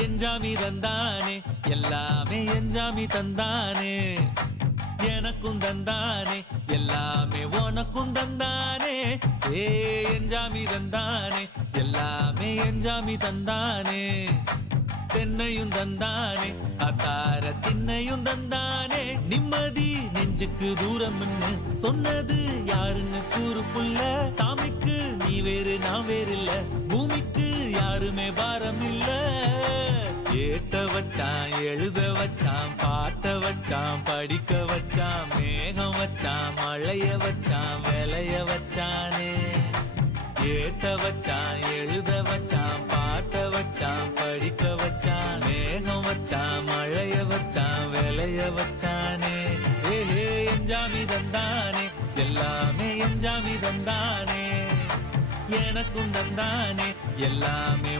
எஞ்சாமி தந்தானே எல்லாமே எஞ்சாமி தந்தானே எனக்கும் தந்தானே எல்லாமே உனக்கும் தந்தானே ஏ எஞ்சாமி தந்தானே எல்லாமே எஞ்சாமி தந்தானே தென்னையும் தந்தானே அத்தார திண்ணையும் தந்தானே நிம்மதி நெஞ்சுக்கு தூரம்னு சொன்னது யாருன்னு கூறு புள்ள சாமிக்கு நீ வேறு நான் வேறு இல்ல பூமிக்கு யாருமே பாரம் இல்ல ஏட்ட வச்சான் எழுத வச்சான் பாட்ட வச்சான் படிக்க வச்சான் மேகம் வச்சான் மழைய வச்சான் விளைய வச்சானே ஏட்ட வச்சான் எழுத வச்சான் பாட்ட வச்சான் படிக்க வச்சான் மேகம் வச்சான் மழைய வச்சான் விளைய வச்சானே ஏஹே எஞ்சாமி தந்தானே எல்லாமே எஞ்சாமி தந்தானே எனக்கும் தந்தானே எல்லாமே